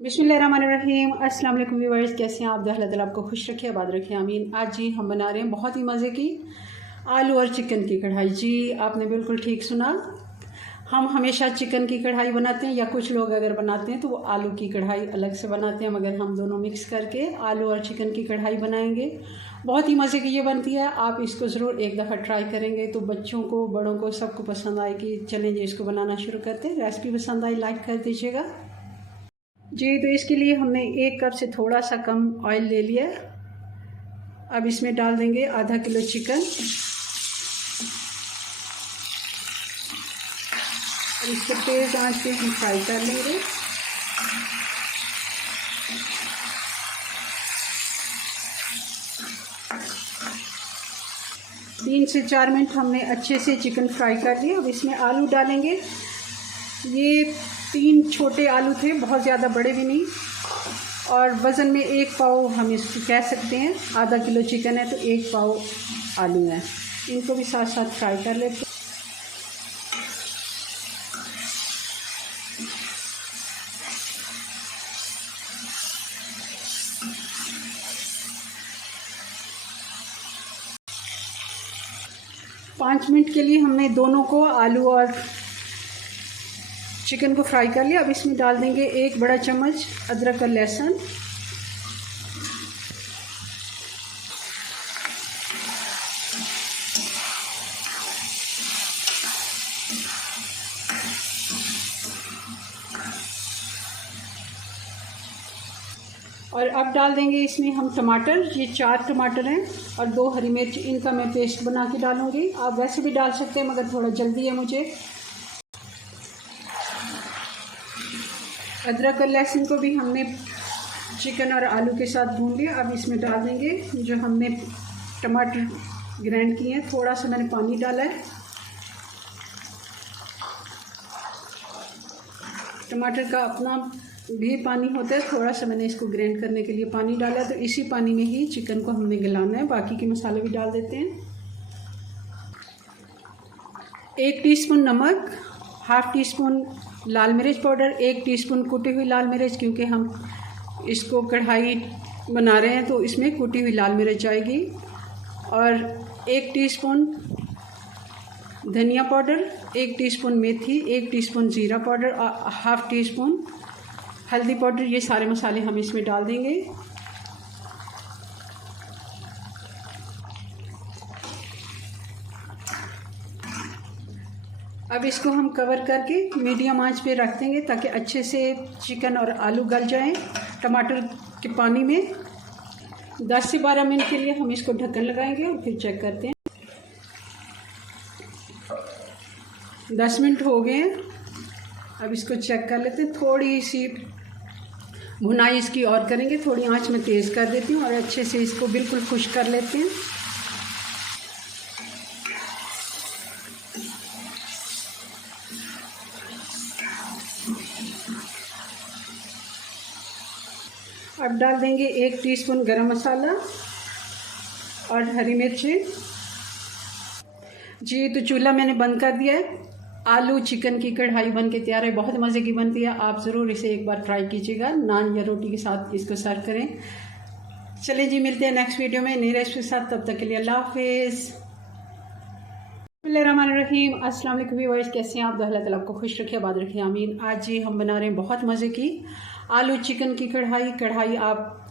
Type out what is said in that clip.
बिस्मिल्लाहिर्रहमानिर्रहीम। अस्सलाम वालेकुम व्यूअर्स, कैसे हैं आप? अल्लाह ताला आपको खुश रखे, आबाद रखे, आमीन। आज जी हम बना रहे हैं बहुत ही मज़े की आलू और चिकन की कढ़ाई। जी आपने बिल्कुल ठीक सुना, हम हमेशा चिकन की कढ़ाई बनाते हैं या कुछ लोग अगर बनाते हैं तो वो आलू की कढ़ाई अलग से बनाते हैं, मगर हम दोनों मिक्स करके आलू और चिकन की कढ़ाई बनाएंगे। बहुत ही मज़े की ये बनती है, आप इसको ज़रूर एक दफ़ा ट्राई करेंगे तो बच्चों को, बड़ों को, सबको पसंद आएगी। चलें जी इसको बनाना शुरू करते हैं। रेसिपी पसंद आई लाइक कर दीजिएगा जी। तो इसके लिए हमने 1 कप से थोड़ा सा कम ऑयल ले लिया। अब इसमें डाल देंगे आधा किलो चिकन और इसको तेज़ आंच पे हम फ्राई कर लेंगे। तीन से 4 मिनट हमने अच्छे से चिकन फ्राई कर लिया। अब इसमें आलू डालेंगे। ये 3 छोटे आलू थे, बहुत ज़्यादा बड़े भी नहीं, और वज़न में 1 पाव हम इसको कह सकते हैं। आधा किलो चिकन है तो 1 पाव आलू है। इनको भी साथ साथ फ्राई कर लेते हैं। पाँच मिनट के लिए हमने दोनों को, आलू और चिकन को फ्राई कर लिया। अब इसमें डाल देंगे 1 बड़ा चम्मच अदरक और लहसुन, और अब डाल देंगे इसमें हम टमाटर। ये 4 टमाटर हैं और 2 हरी मिर्च, इनका मैं पेस्ट बना के डालूंगी। आप वैसे भी डाल सकते हैं मगर थोड़ा जल्दी है मुझे। अदरक और लहसुन को भी हमने चिकन और आलू के साथ भून लिया। अब इसमें डाल देंगे जो हमने टमाटर ग्राइंड किए हैं। थोड़ा सा मैंने पानी डाला है। टमाटर का अपना भी पानी होता है, थोड़ा सा मैंने इसको ग्राइंड करने के लिए पानी डाला है। तो इसी पानी में ही चिकन को हमने गलाना है। बाकी के मसाले भी डाल देते हैं। 1 टीस्पून नमक, हाफ़ टी स्पून लाल मिर्च पाउडर, 1 टीस्पून कुटी हुई लाल मिर्च, क्योंकि हम इसको कढ़ाई बना रहे हैं तो इसमें कुटी हुई लाल मिर्च आएगी, और 1 टीस्पून धनिया पाउडर, 1 टीस्पून मेथी, 1 टीस्पून ज़ीरा पाउडर और हाफ़ टी स्पून हल्दी पाउडर। ये सारे मसाले हम इसमें डाल देंगे। अब इसको हम कवर करके मीडियम आंच पे रख देंगे ताकि अच्छे से चिकन और आलू गल जाएं टमाटर के पानी में। 10 से 12 मिनट के लिए हम इसको ढक्कन लगाएंगे और फिर चेक करते हैं। 10 मिनट हो गए हैं। अब इसको चेक कर लेते हैं। थोड़ी सी भुनाई इसकी और करेंगे, थोड़ी आंच में तेज़ कर देती हूँ और अच्छे से इसको बिल्कुल खुश कर लेते हैं। अब डाल देंगे 1 टीस्पून गरम मसाला और हरी मिर्ची। जी तो चूल्हा मैंने बंद कर दिया है। आलू चिकन की कढ़ाई बन के तैयार है। बहुत मज़े की बनती है, आप ज़रूर इसे एक बार ट्राई कीजिएगा। नान या रोटी के साथ इसको सर्व करें। चलिए जी, मिलते हैं नेक्स्ट वीडियो में नई रेसिपी के साथ। तब तक के लिए अल्लाह हाफिज़। बिस्मिल्लाहिर्रहमानिर्रहीम। अस्सलाम वालेकुम व्यूअर्स, कैसे हैं आप? अल्लाह ताला आपको खुश रखे, आबाद रखे, आमीन। आज जी हम बना रहे हैं बहुत मज़े की आलू चिकन की कढ़ाई। आप